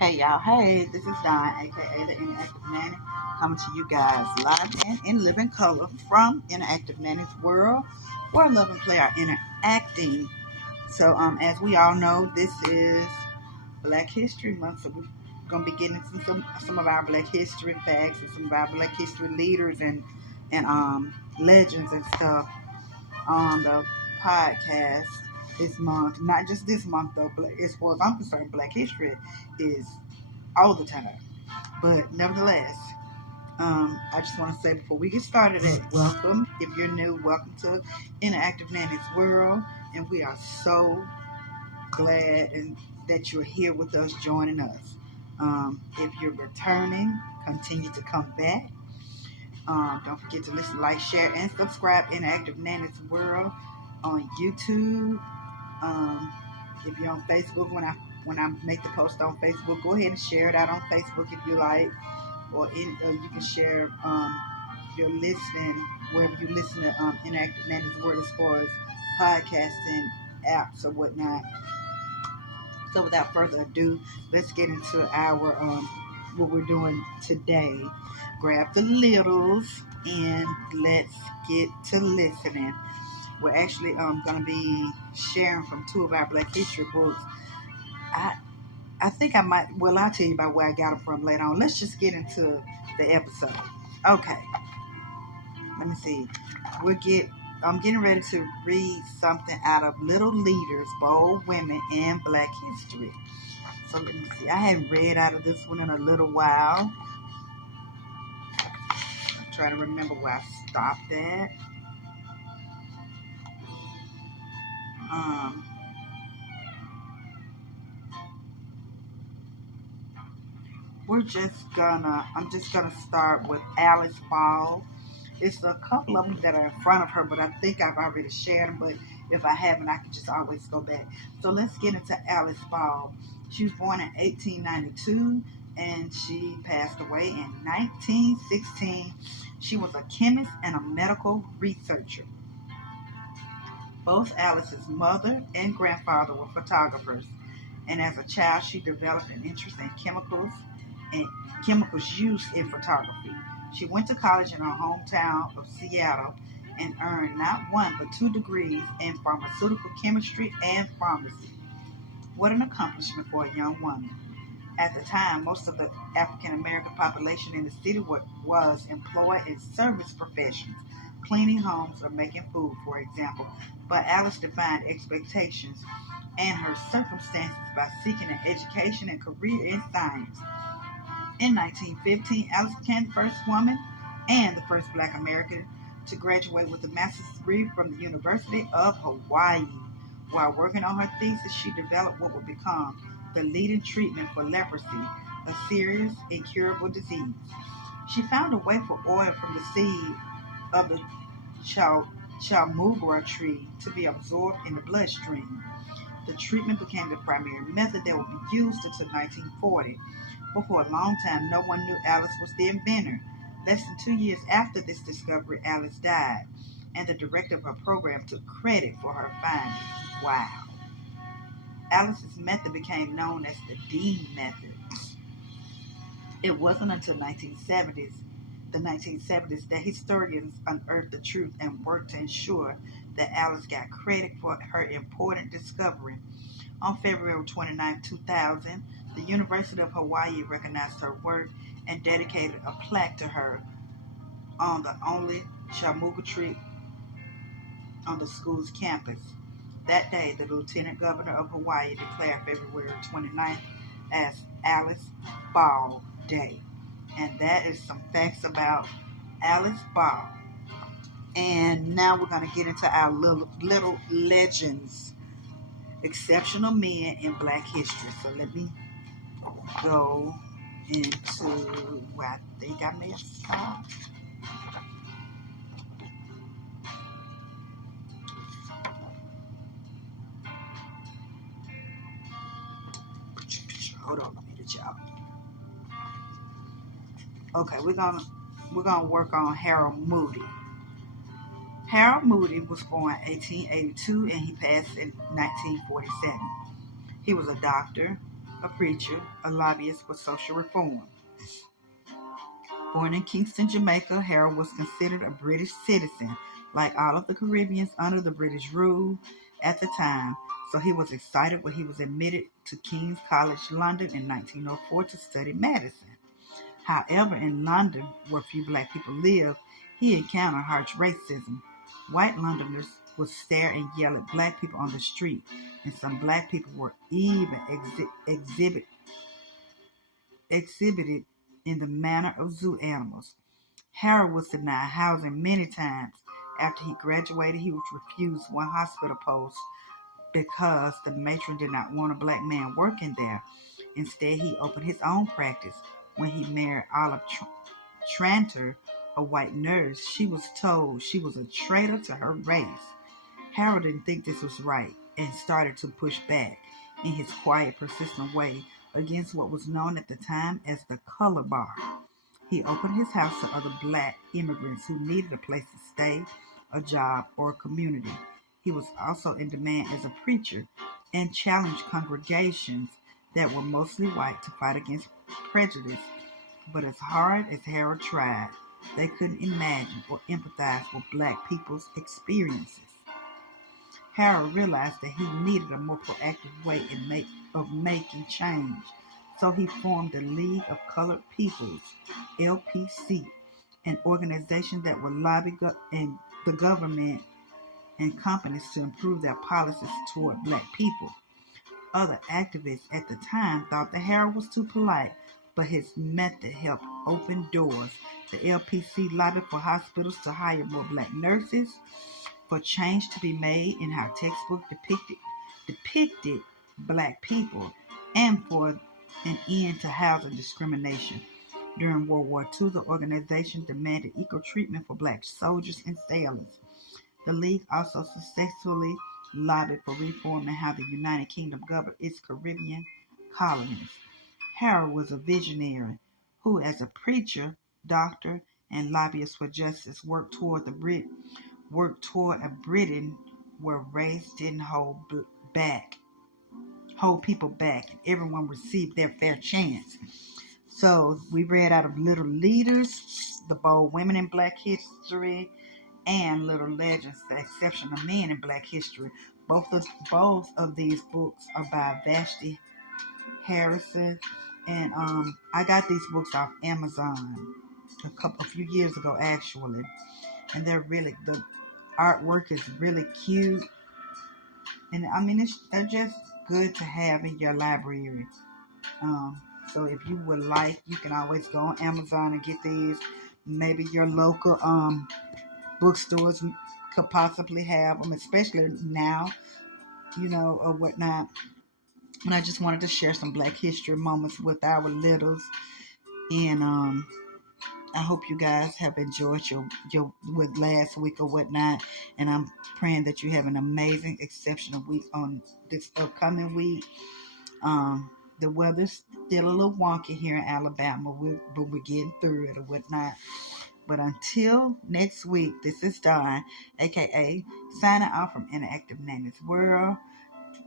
Hey y'all, hey, this is Don, aka the Interactive Nanny, coming to you guys live and in living color from Interactive Nanny's world, where love and play are interacting. So, as we all know, this is Black History Month, so we're gonna be getting into some of our Black History facts and some of our Black History leaders and legends and stuff on the podcast this month. Not just this month though, but as far as I'm concerned, Black History is all the time. But nevertheless, I just want to say before we get started that welcome. If you're new, welcome to Interactive Nanny's world. And we are so glad that you're here with us, joining us. If you're returning, continue to come back. Don't forget to listen, like, share, and subscribe Interactive Nanny's world on YouTube. If you're on Facebook, when I make the post on Facebook, go ahead and share it out on Facebook if you like, or you can share your listening wherever you listen to Interactive Nanny's Word as far as podcasting apps or whatnot. So without further ado, let's get into our what we're doing today. Grab the littles and let's get to listening. We're actually going to be sharing from two of our Black History books. I think I might, well, I'll tell you about where I got them from later on. Let's just get into the episode. Okay. Let me see. I'm getting ready to read something out of Little Leaders, Bold Women in Black History. So let me see. I haven't read out of this one in a little while. I'm trying to remember where I stopped at. I'm just gonna start with Alice Ball. It's a couple of them that are in front of her, but I think I've already shared them. But if I haven't, I can just always go back. So let's get into Alice Ball. She was born in 1892 and she passed away in 1916. She was a chemist and a medical researcher. Both Alice's mother and grandfather were photographers, and as a child, she developed an interest in chemicals used in photography. She went to college in her hometown of Seattle and earned not one but 2 degrees in pharmaceutical chemistry and pharmacy. What an accomplishment for a young woman. At the time, most of the African American population in the city was employed in service professions, cleaning homes or making food, for example. But Alice defined expectations and her circumstances by seeking an education and career in science. In 1915, Alice became the first woman and the first Black American to graduate with a master's degree from the University of Hawaii. While working on her thesis, she developed what would become the leading treatment for leprosy, a serious, incurable disease. She found a way for oil from the seed of the chalmugra tree to be absorbed in the bloodstream. The treatment became the primary method that would be used until 1940. But for a long time, no one knew Alice was the inventor. Less than 2 years after this discovery, Alice died, and the director of her program took credit for her findings. Wow. Alice's method became known as the D method. It wasn't until the 1970s, that historians unearthed the truth and worked to ensure that Alice got credit for her important discovery. On February 29, 2000, the University of Hawaii recognized her work and dedicated a plaque to her on the only chalmugra tree on the school's campus. That day, the Lieutenant Governor of Hawaii declared February 29th as Alice Ball Day. And that is some facts about Alice Ball. And now we're going to get into our little legends, exceptional men in Black history. So let me go into where I think I may have stopped. Hold on a minute, y'all. Okay, we're gonna work on Harold Moody. Harold Moody was born in 1882 and he passed in 1947. He was a doctor, a preacher, a lobbyist for social reform. Born in Kingston, Jamaica, Harold was considered a British citizen, like all of the Caribbeans under the British rule at the time. So he was excited when he was admitted to King's College London in 1904 to study medicine. However, in London, where few black people lived, he encountered harsh racism. White Londoners would stare and yell at black people on the street, and some black people were even exhibited in the manner of zoo animals. Harold was denied housing many times. After he graduated, he was refused one hospital post because the matron did not want a black man working there. Instead, he opened his own practice. When he married Olive Tranter, a white nurse, she was told she was a traitor to her race. Harold didn't think this was right and started to push back in his quiet, persistent way against what was known at the time as the color bar. He opened his house to other black immigrants who needed a place to stay, a job, or a community. He was also in demand as a preacher and challenged congregations that were mostly white to fight against prejudice. But as hard as Harold tried, they couldn't imagine or empathize with black people's experiences. Harold realized that he needed a more proactive way of making change, so he formed the League of Colored Peoples, LPC, an organization that would lobby the government and companies to improve their policies toward black people. Other activists at the time thought that Harold was too polite, but his method helped open doors. The LPC lobbied for hospitals to hire more black nurses, for change to be made in how textbooks depicted black people, and for an end to housing discrimination. During World War II, the organization demanded equal treatment for black soldiers and sailors. The League also successfully lobbied for reform in how the United Kingdom governed its Caribbean colonies. Harold was a visionary who, as a preacher, doctor, and lobbyist for justice, worked toward a Britain where race didn't hold people back, and everyone received their fair chance. So we read out of Little Leaders, The Bold Women in Black History, and Little Legends, The Exceptional Men in Black History. Both of these books are by Vashti Harrison, and I got these books off Amazon a few years ago actually, and the artwork is really cute, and I mean they're just good to have in your library. So if you would like, you can always go on Amazon and get these. Maybe your local bookstores could possibly have them, especially now, or whatnot. And I just wanted to share some Black History moments with our littles, and I hope you guys have enjoyed your with last week or whatnot, and I'm praying that you have an amazing, exceptional week on this upcoming week. The weather's still a little wonky here in Alabama, but we're getting through it or whatnot. But until next week, this is Dawn, aka signing off from Interactive Nanny's World,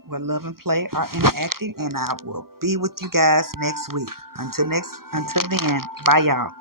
where love and play are interactive, and I will be with you guys next week. Until then, bye y'all.